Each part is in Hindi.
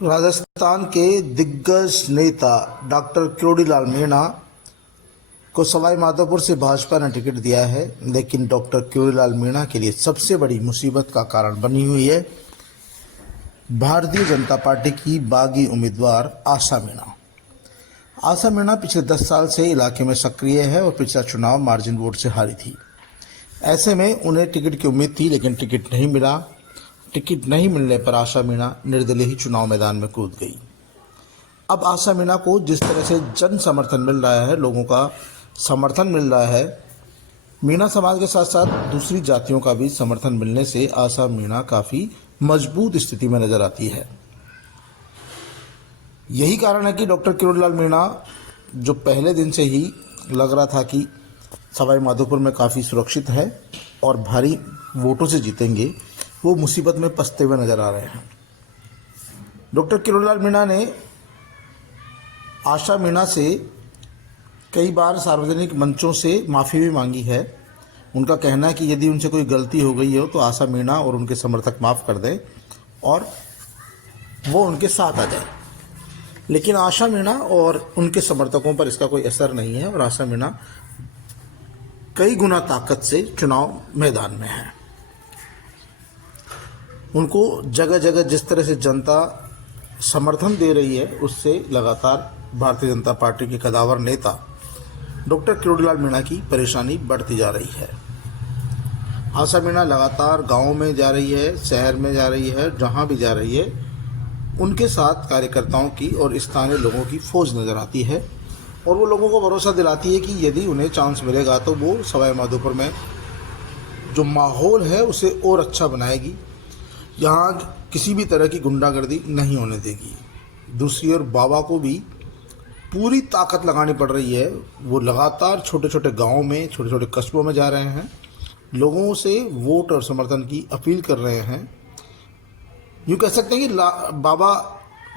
राजस्थान के दिग्गज नेता डॉक्टर किरोड़ीलाल मीणा को सवाई माधोपुर से भाजपा ने टिकट दिया है, लेकिन डॉक्टर किरोड़ीलाल मीणा के लिए सबसे बड़ी मुसीबत का कारण बनी हुई है भारतीय जनता पार्टी की बागी उम्मीदवार आशा मीणा। आशा मीणा पिछले 10 साल से इलाके में सक्रिय है और पिछला चुनाव मार्जिन वोट से हारी थी। ऐसे में उन्हें टिकट की उम्मीद थी, लेकिन टिकट नहीं मिला। टिकट नहीं मिलने पर आशा मीणा निर्दलीय ही चुनाव मैदान में कूद गई। अब आशा मीणा को जिस तरह से जन समर्थन मिल रहा है, लोगों का समर्थन मिल रहा है, मीणा समाज के साथ साथ दूसरी जातियों का भी समर्थन मिलने से आशा मीणा काफ़ी मजबूत स्थिति में नजर आती है। यही कारण है कि डॉक्टर किरोड़ीलाल मीणा, जो पहले दिन से ही लग रहा था कि सवाई माधोपुर में काफ़ी सुरक्षित है और भारी वोटों से जीतेंगे, वो मुसीबत में फंसते हुए नजर आ रहे हैं। डॉक्टर किरोड़ीलाल मीणा ने आशा मीणा से कई बार सार्वजनिक मंचों से माफ़ी भी मांगी है। उनका कहना है कि यदि उनसे कोई गलती हो गई हो तो आशा मीणा और उनके समर्थक माफ़ कर दें और वो उनके साथ आ जाए। लेकिन आशा मीणा और उनके समर्थकों पर इसका कोई असर नहीं है और आशा मीणा कई गुना ताकत से चुनाव मैदान में है। उनको जगह जगह जिस तरह से जनता समर्थन दे रही है, उससे लगातार भारतीय जनता पार्टी के कदावर नेता डॉक्टर किरोड़ीलाल मीणा की परेशानी बढ़ती जा रही है। आशा मीणा लगातार गाँव में जा रही है, शहर में जा रही है, जहाँ भी जा रही है उनके साथ कार्यकर्ताओं की और स्थानीय लोगों की फौज नज़र आती है और वो लोगों को भरोसा दिलाती है कि यदि उन्हें चांस मिलेगा तो वो सवाई माधोपुर में जो माहौल है उसे और अच्छा बनाएगी। यहाँ किसी भी तरह की गुंडागर्दी नहीं होने देगी। दूसरी ओर बाबा को भी पूरी ताकत लगानी पड़ रही है। वो लगातार छोटे छोटे गाँवों में, छोटे छोटे कस्बों में जा रहे हैं, लोगों से वोट और समर्थन की अपील कर रहे हैं। यूँ कह सकते हैं कि बाबा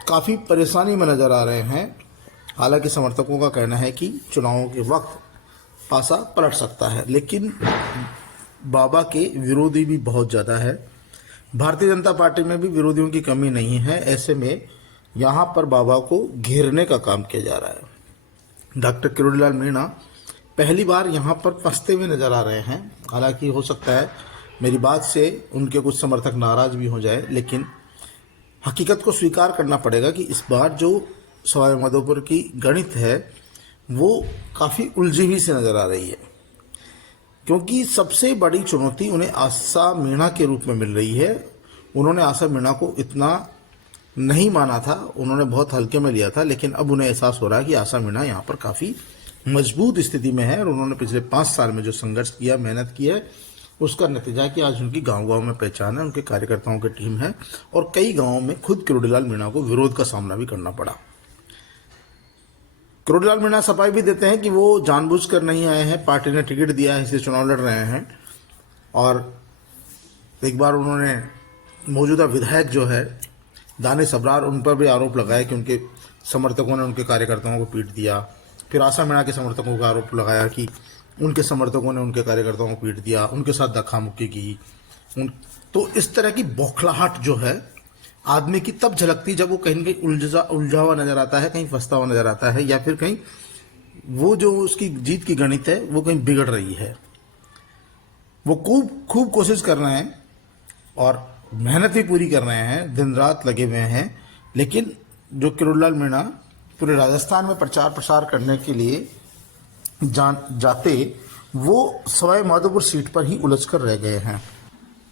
काफ़ी परेशानी में नज़र आ रहे हैं। हालांकि समर्थकों का कहना है कि चुनावों के वक्त पासा पलट सकता है, लेकिन बाबा के विरोधी भी बहुत ज़्यादा है। भारतीय जनता पार्टी में भी विरोधियों की कमी नहीं है। ऐसे में यहाँ पर बाबा को घेरने का काम किया जा रहा है। डॉक्टर किरोड़ीलाल मीणा पहली बार यहाँ पर फंसते हुए नजर आ रहे हैं। हालांकि हो सकता है मेरी बात से उनके कुछ समर्थक नाराज भी हो जाए, लेकिन हकीकत को स्वीकार करना पड़ेगा कि इस बार जो सवाई माधोपुर की गणित है वो काफ़ी उलझी हुई से नज़र आ रही है, क्योंकि सबसे बड़ी चुनौती उन्हें आशा मीणा के रूप में मिल रही है। उन्होंने आशा मीणा को इतना नहीं माना था, उन्होंने बहुत हल्के में लिया था, लेकिन अब उन्हें एहसास हो रहा है कि आशा मीणा यहाँ पर काफ़ी मजबूत स्थिति में है और उन्होंने पिछले 5 साल में जो संघर्ष किया, मेहनत की है, उसका नतीजा है कि आज उनकी गांव-गांव में पहचान है, उनके कार्यकर्ताओं की टीम है और कई गाँवों में खुद किरोड़ीलाल मीणा को विरोध का सामना भी करना पड़ा। किरोड़ीलाल मीणा सफाई भी देते हैं कि वो जानबूझकर नहीं आए हैं, पार्टी ने टिकट दिया है इसलिए चुनाव लड़ रहे हैं। और एक बार उन्होंने मौजूदा विधायक जो है दानिश अबरार, उन पर भी आरोप लगाया कि उनके समर्थकों ने उनके कार्यकर्ताओं को पीट दिया। फिर आशा मीणा के समर्थकों का आरोप लगाया कि उनके समर्थकों ने उनके कार्यकर्ताओं को पीट दिया, उनके साथ धक्का मुक्की की। तो इस तरह की बौखलाहट जो है आदमी की तब झलकती जब वो कहीं न कहीं उलझा हुआ नजर आता है, कहीं फंसता हुआ नजर आता है, या फिर कहीं वो जो उसकी जीत की गणित है वो कहीं बिगड़ रही है। वो खूब कोशिश कर रहे हैं और मेहनत भी पूरी कर रहे हैं, दिन रात लगे हुए हैं, लेकिन जो किरोड़ीलाल मीणा पूरे राजस्थान में प्रचार प्रसार करने के लिए जाते वो सवाई माधोपुर सीट पर ही उलझकर रह गए हैं।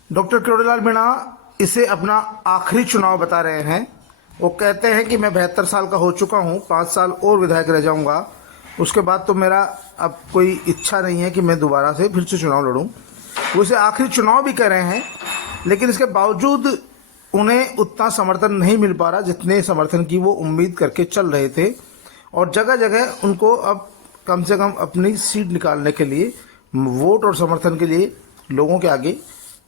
डॉक्टर किरोड़ीलाल मीणा इसे अपना आखिरी चुनाव बता रहे हैं। वो कहते हैं कि मैं 72 साल का हो चुका हूँ, 5 साल और विधायक रह जाऊँगा, उसके बाद तो मेरा अब कोई इच्छा नहीं है कि मैं दोबारा से फिर से चुनाव लड़ूँ। वो इसे आखिरी चुनाव भी कर रहे हैं, लेकिन इसके बावजूद उन्हें उतना समर्थन नहीं मिल पा रहा जितने समर्थन की वो उम्मीद करके चल रहे थे। और जगह जगह उनको अब कम से कम अपनी सीट निकालने के लिए, वोट और समर्थन के लिए लोगों के आगे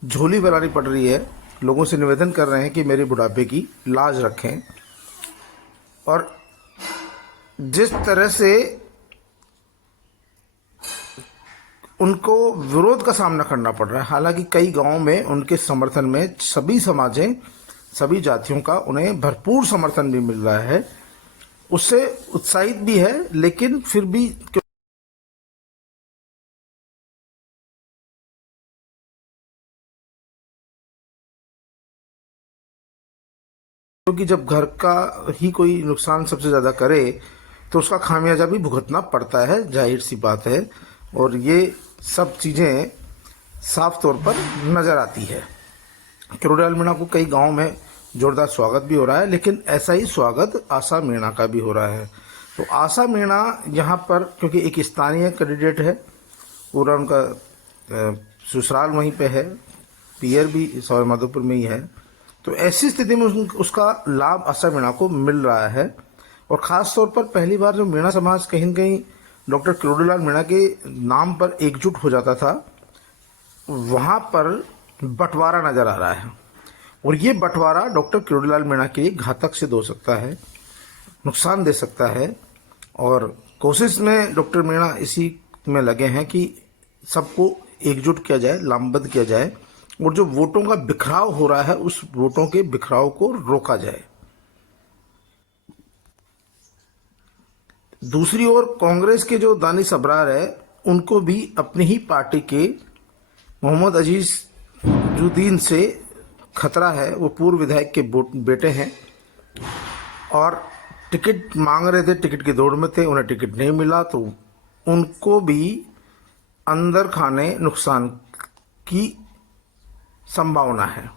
झोली बनानी पड़ रही है। लोगों से निवेदन कर रहे हैं कि मेरे बुढ़ापे की लाज रखें। और जिस तरह से उनको विरोध का सामना करना पड़ रहा है, हालांकि कई गांवों में उनके समर्थन में सभी समाजें सभी जातियों का उन्हें भरपूर समर्थन भी मिल रहा है, उससे उत्साहित भी है। लेकिन फिर भी क्योंकि जब घर का ही कोई नुकसान सबसे ज़्यादा करे तो उसका खामियाजा भी भुगतना पड़ता है, जाहिर सी बात है। और ये सब चीज़ें साफ तौर पर नज़र आती है। किरोड़ीलाल मीणा को कई गांव में जोरदार स्वागत भी हो रहा है, लेकिन ऐसा ही स्वागत आशा मीणा का भी हो रहा है। तो आशा मीणा यहाँ पर क्योंकि एक स्थानीय कैंडिडेट है, पूरा उनका ससुराल वहीं पे है, पियर भी सवाई माधोपुर में ही है, तो ऐसी स्थिति में उसका लाभ आशा मीणा को मिल रहा है। और ख़ास तौर पर पहली बार जो मीणा समाज कहीं न कहीं डॉक्टर किरोड़ीलाल मीणा के नाम पर एकजुट हो जाता था, वहाँ पर बंटवारा नज़र आ रहा है। और ये बंटवारा डॉक्टर किरोड़ीलाल मीणा के लिए घातक सिद्ध हो सकता है, नुकसान दे सकता है। और कोशिश में डॉक्टर मीणा इसी में लगे हैं कि सबको एकजुट किया जाए, लामबंद किया जाए, और जो वोटों का बिखराव हो रहा है उस वोटों के बिखराव को रोका जाए। दूसरी ओर कांग्रेस के जो दानिश अबरार है, उनको भी अपनी ही पार्टी के मोहम्मद अजीजुद्दीन से खतरा है। वो पूर्व विधायक के बेटे हैं और टिकट मांग रहे थे, टिकट की दौड़ में थे, उन्हें टिकट नहीं मिला, तो उनको भी अंदर खाने नुकसान की संभावना है।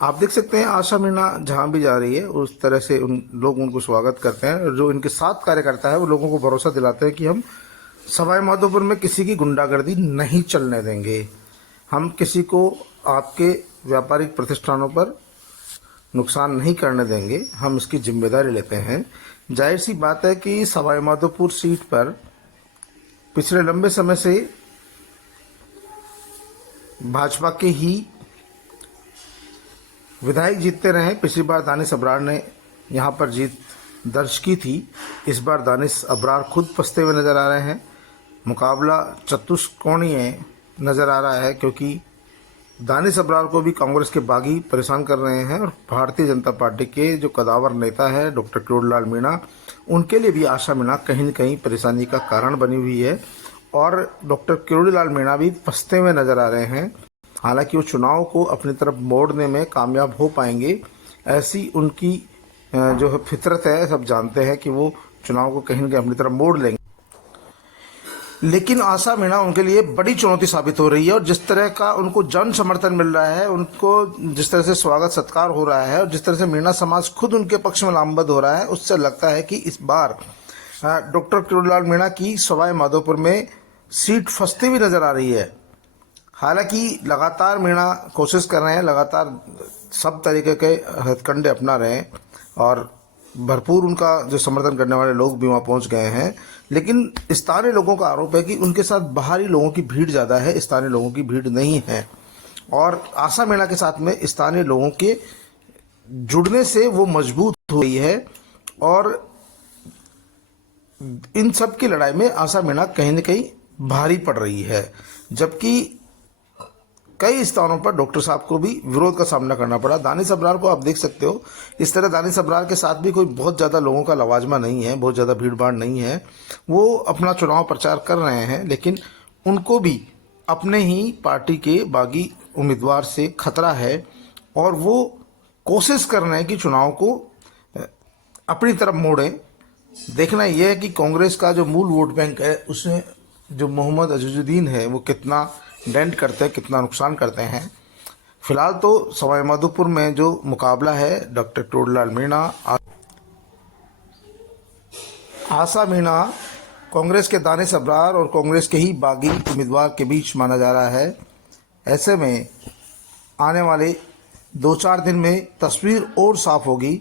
आप देख सकते हैं आशा मीणा जहां भी जा रही है उस तरह से लोग उनको स्वागत करते हैं। और जो इनके साथ कार्यकर्ता है वो लोगों को भरोसा दिलाते हैं कि हम सवाई माधोपुर में किसी की गुंडागर्दी नहीं चलने देंगे, हम किसी को आपके व्यापारिक प्रतिष्ठानों पर नुकसान नहीं करने देंगे, हम इसकी जिम्मेदारी लेते हैं। जाहिर सी बात है कि सवाई माधोपुर सीट पर पिछले लंबे समय से भाजपा के ही विधायक जीतते रहे। पिछली बार दानिश अबरार ने यहाँ पर जीत दर्ज की थी, इस बार दानिश अबरार खुद फंसते हुए नजर आ रहे हैं। मुकाबला चतुष्कोणीय नजर आ रहा है क्योंकि दानिश अबरार को भी कांग्रेस के बागी परेशान कर रहे हैं और भारतीय जनता पार्टी के जो कदावर नेता है डॉक्टर किरोड़ीलाल मीणा, उनके लिए भी आशा मीणा कहीं न कहीं परेशानी का कारण बनी हुई है। और डॉक्टर किरोड़ीलाल मीणा भी फंसते हुए नजर आ रहे हैं। हालांकि वो चुनाव को अपनी तरफ मोड़ने में कामयाब हो पाएंगे, ऐसी उनकी जो है फितरत है। सब जानते हैं कि वो चुनाव को कहीं न कहीं अपनी तरफ मोड़ लेंगे, लेकिन आशा मीणा उनके लिए बड़ी चुनौती साबित हो रही है। और जिस तरह का उनको जन समर्थन मिल रहा है, उनको जिस तरह से स्वागत सत्कार हो रहा है और जिस तरह से मीणा समाज खुद उनके पक्ष में लामबंद हो रहा है, उससे लगता है कि इस बार डॉक्टर किरोड़ीलाल मीणा की सवाई माधोपुर में सीट फंसती हुई नजर आ रही है। हालांकि लगातार मीणा कोशिश कर रहे हैं, लगातार सब तरीके के हथकंडे अपना रहे हैं और भरपूर उनका जो समर्थन करने वाले लोग भी वहाँ पहुँच गए हैं। लेकिन स्थानीय लोगों का आरोप है कि उनके साथ बाहरी लोगों की भीड़ ज़्यादा है, स्थानीय लोगों की भीड़ नहीं है। और आशा मीणा के साथ में स्थानीय लोगों के जुड़ने से वो मजबूत हो गई है। और इन सब की लड़ाई में आशा मीणा कहीं न कहीं भारी पड़ रही है, जबकि कई स्थानों पर डॉक्टर साहब को भी विरोध का सामना करना पड़ा। दानिश अबरार को आप देख सकते हो, इस तरह दानिश अबरार के साथ भी कोई बहुत ज़्यादा लोगों का लवाजमा नहीं है, बहुत ज़्यादा भीड़ भाड़ नहीं है। वो अपना चुनाव प्रचार कर रहे हैं, लेकिन उनको भी अपने ही पार्टी के बागी उम्मीदवार से खतरा है और वो कोशिश कर रहे हैं कि चुनाव को अपनी तरफ मोड़ें। देखना यह है कि कांग्रेस का जो मूल वोट बैंक है उसमें जो मोहम्मद अजीजुद्दीन है वो कितना डेंट करते हैं, कितना नुकसान करते हैं। फिलहाल तो सवाई माधोपुर में जो मुकाबला है डॉक्टर किरोड़ीलाल मीणा आशा मीणा कांग्रेस के दानिश अबरार और कांग्रेस के ही बागी उम्मीदवार के बीच माना जा रहा है। ऐसे में आने वाले 2-4 दिन में तस्वीर और साफ होगी।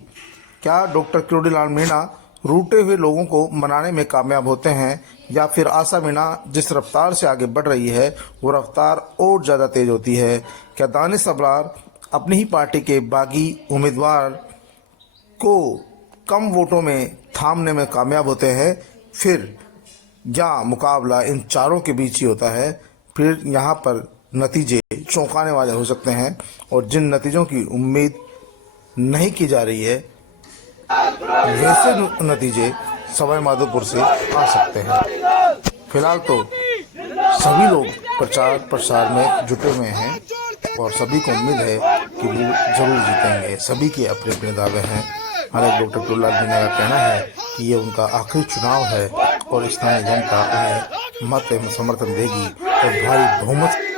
क्या डॉक्टर किरोड़ीलाल मीणा रूठे हुए लोगों को मनाने में कामयाब होते हैं या फिर आशा मीणा जिस रफ्तार से आगे बढ़ रही है वो रफ्तार और ज़्यादा तेज होती है? क्या दानिश अबरार अपनी ही पार्टी के बागी उम्मीदवार को कम वोटों में थामने में कामयाब होते हैं, फिर या मुकाबला इन चारों के बीच ही होता है? फिर यहाँ पर नतीजे चौंकाने वाले हो सकते हैं और जिन नतीजों की उम्मीद नहीं की जा रही है वैसे नतीजे सवाई माधोपुर से आ सकते हैं। फिलहाल तो सभी लोग प्रचार प्रसार में जुटे हुए हैं और सभी को उम्मीद है कि वो जरूर जीतेंगे। सभी के अपने अपने दावे हैं। हालांकि डॉक्टर किरोड़ीलाल मीणा का कहना है कि ये उनका आखिरी चुनाव है और स्थानीय जनता उन्हें मत एवं समर्थन देगी और भारी बहुमत